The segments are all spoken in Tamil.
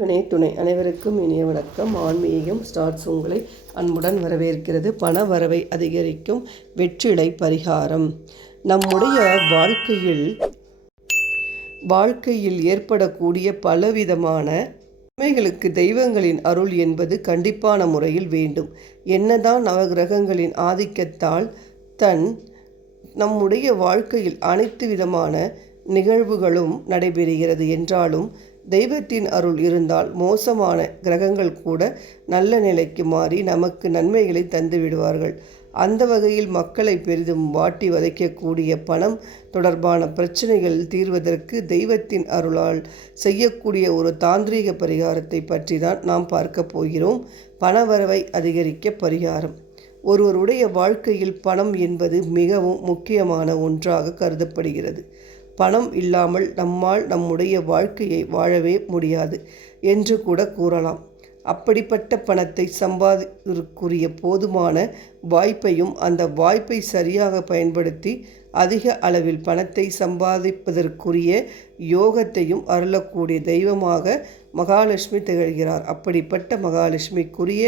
துணை அனைவருக்கும் இனிய வணக்கம். ஆன்மீகம் ஸ்டார்ட்ஸ் உங்களை அன்புடன் வரவேற்கிறது. பண வரவை அதிகரிக்கும் வெற்றிலை பரிகாரம். நம்முடைய வாழ்க்கையில் ஏற்படக்கூடிய பலவிதமான நன்மைகளுக்கு தெய்வங்களின் அருள் என்பது கண்டிப்பான முறையில் வேண்டும். என்னதான் நவகிரகங்களின் ஆதிக்கத்தால் நம்முடைய வாழ்க்கையில் அனைத்து விதமான நிகழ்வுகளும் நடைபெறுகிறது என்றாலும் தெய்வத்தின் அருள் இருந்தால் மோசமான கிரகங்கள் கூட நல்ல நிலைக்கு மாறி நமக்கு நன்மைகளை தந்து விடுவார்கள். அந்த வகையில் மக்களை பெரிதும் வாட்டி வதைக்கக்கூடிய பணம் தொடர்பான பிரச்சனைகள் தீர்வதற்கு தெய்வத்தின் அருளால் செய்யக்கூடிய ஒரு தாந்திரீக பரிகாரத்தை பற்றி தான் நாம் பார்க்க போகிறோம். பணவரவை அதிகரிக்க பரிகாரம். ஒருவருடைய வாழ்க்கையில் பணம் என்பது மிகவும் முக்கியமான ஒன்றாக கருதப்படுகிறது. பணம் இல்லாமல் நம்மால் நம்முடைய வாழ்க்கையை வாழவே முடியாது என்று கூட கூறலாம். அப்படிப்பட்ட பணத்தை சம்பாதிப்பதற்குரிய போதுமான வாய்ப்பையும் அந்த வாய்ப்பை சரியாக பயன்படுத்தி அதிக அளவில் பணத்தை சம்பாதிப்பதற்குரிய யோகத்தையும் அருளக்கூடிய தெய்வமாக மகாலட்சுமி திகழ்கிறார். அப்படிப்பட்ட மகாலட்சுமிக்குரிய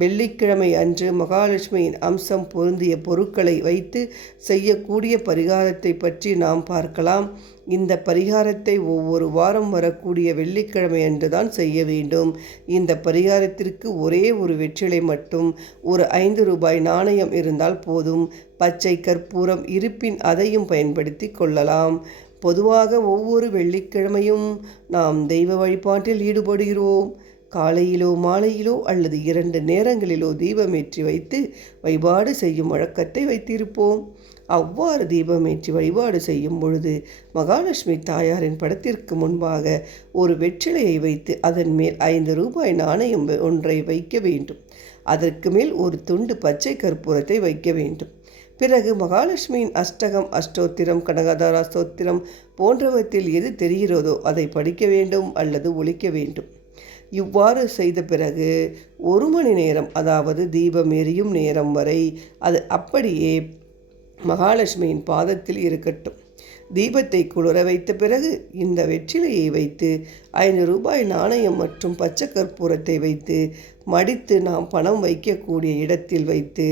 வெள்ளிக்கிழமை அன்று மகாலட்சுமியின் அம்சம் பொருந்திய பொருட்களை வைத்து செய்யக்கூடிய பரிகாரத்தை பற்றி நாம் பார்க்கலாம். இந்த பரிகாரத்தை ஒவ்வொரு வாரம் வரக்கூடிய வெள்ளிக்கிழமை அன்று தான் செய்ய வேண்டும். இந்த பரிகாரத்திற்கு ஒரே ஒரு வெற்றிலை மட்டும் ஒரு 5 ரூபாய் நாணயம் இருந்தால் போதும். பச்சை கற்பூரம் இருப்பின் அதையும் பயன்படுத்தி கொள்ளலாம். பொதுவாக ஒவ்வொரு வெள்ளிக்கிழமையும் நாம் தெய்வ வழிபாட்டில் ஈடுபடுகிறோம். காலையிலோ மாலையிலோ அல்லது 2 நேரங்களிலோ தீபமேற்றி வைத்து வழிபாடு செய்யும் வழக்கத்தை வைத்திருப்போம். அவ்வாறு தீபமேற்றி வழிபாடு செய்யும் பொழுது மகாலட்சுமி தாயாரின் படத்திற்கு முன்பாக ஒரு வெற்றிலையை வைத்து அதன் மேல் 5 ரூபாய் நாணயம் ஒன்றை வைக்க வேண்டும். அதற்கு மேல் ஒரு துண்டு பச்சை கற்பூரத்தை வைக்க வேண்டும். பிறகு மகாலட்சுமியின் அஷ்டகம், அஷ்டோத்திரம், கனகதாரா ஸ்தோத்திரம் போன்றவற்றில் எது தெரிகிறதோ அதை படிக்க வேண்டும் அல்லது ஒலிக்க வேண்டும். இவ்வாறு செய்த பிறகு 1 மணி நேரம், அதாவது தீபம் எரியும் நேரம் வரை அது அப்படியே மகாலட்சுமியின் பாதத்தில் இருக்கட்டும். தீபத்தை குளிர வைத்த பிறகு இந்த வெற்றிலையை வைத்து 5 ரூபாய் நாணயம் மற்றும் பச்சை கற்பூரத்தை வைத்து மடித்து நாம் பணம் வைக்கக்கூடிய இடத்தில் வைத்து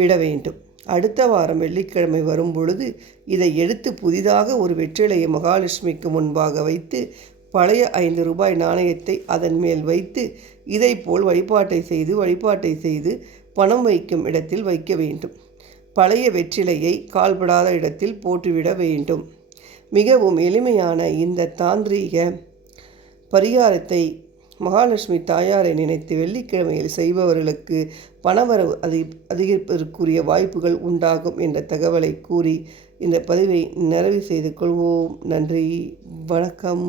விட வேண்டும். அடுத்த வாரம் வெள்ளிக்கிழமை வரும் பொழுது இதை எடுத்து புதிதாக ஒரு வெற்றிலையை மகாலட்சுமிக்கு முன்பாக வைத்து பழைய 5 ரூபாய் நாணயத்தை அதன் மேல் வைத்து இதைப்போல் வழிபாட்டை செய்து பணம் வைக்கும் இடத்தில் வைக்க வேண்டும். பழைய வெற்றிலையை கால்படாத இடத்தில் போட்டுவிட வேண்டும். மிகவும் எளிமையான இந்த தாந்திரீக பரிகாரத்தை மகாலட்சுமி தாயாரை நினைத்து வெள்ளிக்கிழமையில் செய்பவர்களுக்கு பணவரவு அதிகரிப்பதற்குரிய வாய்ப்புகள் உண்டாகும் என்ற தகவலை கூறி இந்த பதிவை நிறைவு செய்து கொள்வோம். நன்றி, வணக்கம்.